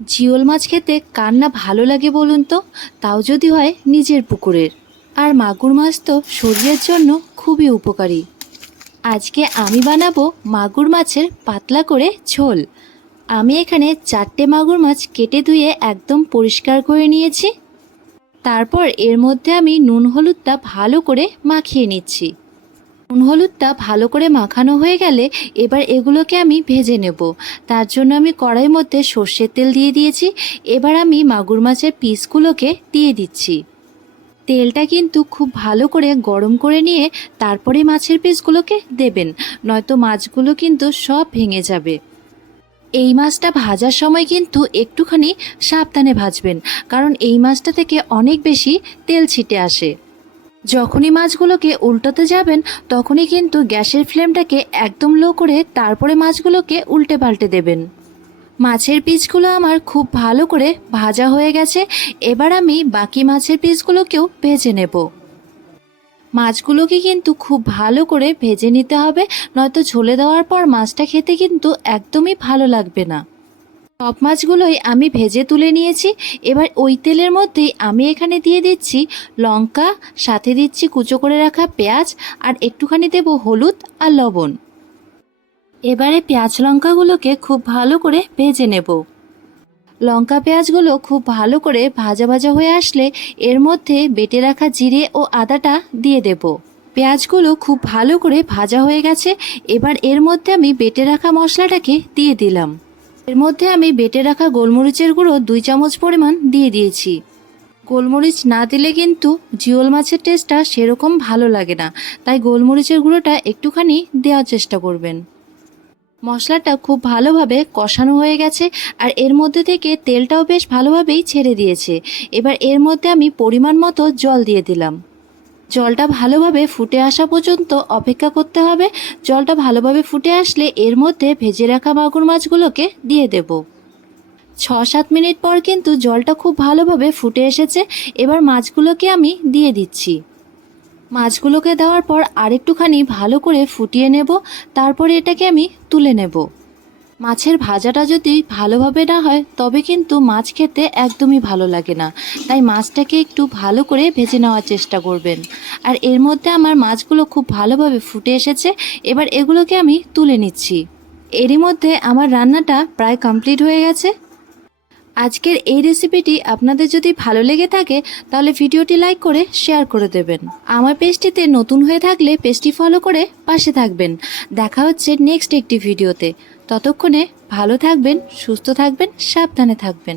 জিওল মাছ খেতে কার না ভালো লাগে বলুন তো, তাও যদি হয় নিজের পুকুরের। আর মাগুর মাছ তো শরীরের জন্য খুবই উপকারী। আজকে আমি বানাবো মাগুর মাছের পাতলা করে ঝোল। আমি এখানে 4টে মাগুর মাছ কেটে ধুয়ে একদম পরিষ্কার করে নিয়েছি। তারপর এর মধ্যে আমি নুন হলুদটা ভালো করে মাখিয়ে নিচ্ছি। নুন হলুদটা ভালো করে মাখানো হয়ে গেলে এবার এগুলোকে আমি ভেজে নেব। তার জন্য আমি কড়াইয়ের মধ্যে সর্ষের তেল দিয়ে দিয়েছি। এবার আমি মাগুর মাছের পিসগুলোকে দিয়ে দিচ্ছি। তেলটা কিন্তু খুব ভালো করে গরম করে নিয়ে তারপরে মাছের পিসগুলোকে দেবেন, নয়তো মাছগুলো কিন্তু সব ভেঙে যাবে। এই মাছটা ভাজার সময় কিন্তু একটুখানি সাবধানে ভাজবেন, কারণ এই মাছটা থেকে অনেক বেশি তেল ছিটে আসে। যখনই মাছগুলোকে উল্টোতে যাবেন তখনই কিন্তু গ্যাসের ফ্লেমটাকে একদম লো করে তারপরে মাছগুলোকে উল্টে পাল্টে দেবেন। মাছের পিসগুলো আমার খুব ভালো করে ভাজা হয়ে গেছে। এবার আমি বাকি মাছের পিসগুলোকেও ভেজে নেব। মাছগুলোকে কিন্তু খুব ভালো করে ভেজে নিতে হবে, নয়তো ঝোলে দেওয়ার পর মাছটা খেতে কিন্তু একদমই ভালো লাগবে না। সব মাছগুলোই আমি ভেজে তুলে নিয়েছি। এবার ওই তেলের মধ্যেই আমি এখানে দিয়ে দিচ্ছি লঙ্কা, সাথে দিচ্ছি কুচো করে রাখা পেঁয়াজ, আর একটুখানি দেব হলুদ আর লবণ। এবারে পেঁয়াজ লঙ্কাগুলোকে খুব ভালো করে ভেজে নেব। লঙ্কা পেঁয়াজগুলো খুব ভালো করে ভাজা ভাজা হয়ে আসলে এর মধ্যে বেটে রাখা জিরে ও আদাটা দিয়ে দেব। পেঁয়াজগুলো খুব ভালো করে ভাজা হয়ে গেছে। এবার এর মধ্যে আমি বেটে রাখা মশলাটাকে দিয়ে দিলাম। এর মধ্যে আমি বেটে রাখা গোলমরিচের গুঁড়ো 2 চামচ পরিমাণ দিয়ে দিয়েছি। গোলমরিচ না দিলে কিন্তু জিওল মাছের টেস্টটা সেরকম ভালো লাগে না, তাই গোলমরিচের গুঁড়োটা একটুখানি দেওয়ার চেষ্টা করবেন। মশলাটা খুব ভালোভাবে কষানো হয়ে গেছে, আর এর মধ্যে থেকে তেলটাও বেশ ভালোভাবেই ছেড়ে দিয়েছে। এবার এর মধ্যে আমি পরিমাণ মতো জল দিয়ে দিলাম। জলটা ভালোভাবে ফুটে আসা পর্যন্ত অপেক্ষা করতে হবে। জলটা ভালোভাবে ফুটে আসলে এর মধ্যে ভেজে রাখা মাগুর মাছগুলোকে দিয়ে দেব। 6-7 মিনিট পর কিন্তু জলটা খুব ভালোভাবে ফুটে এসেছে। এবার মাছগুলোকে আমি দিয়ে দিচ্ছি। মাছগুলোকে দেওয়ার পর আরেকটুখানি ভালো করে ফুটিয়ে নেব। তারপরে এটাকে আমি তুলে নেব। মাছের ভাজাটা যদি ভালোভাবে না হয় তবে কিন্তু মাছ খেতে একদমই ভালো লাগে না, তাই মাছটাকে একটু ভালো করে ভেজে নেওয়ার চেষ্টা করবেন। আর এর মধ্যে আমার মাছগুলো খুব ভালোভাবে ফুটে এসেছে। এবার এগুলোকে আমি তুলে নিচ্ছি। এরই মধ্যে আমার রান্নাটা প্রায় কমপ্লিট হয়ে গেছে। আজকের এই রেসিপিটি আপনাদের যদি ভালো লেগে থাকে তাহলে ভিডিওটি লাইক করে শেয়ার করে দেবেন। আমার পেজটিতে নতুন হয়ে থাকলে পেজটি ফলো করে পাশে থাকবেন। দেখা হচ্ছে নেক্সট একটি ভিডিওতে। ততক্ষণে ভালো থাকবেন, সুস্থ থাকবেন, সাবধানে থাকবেন।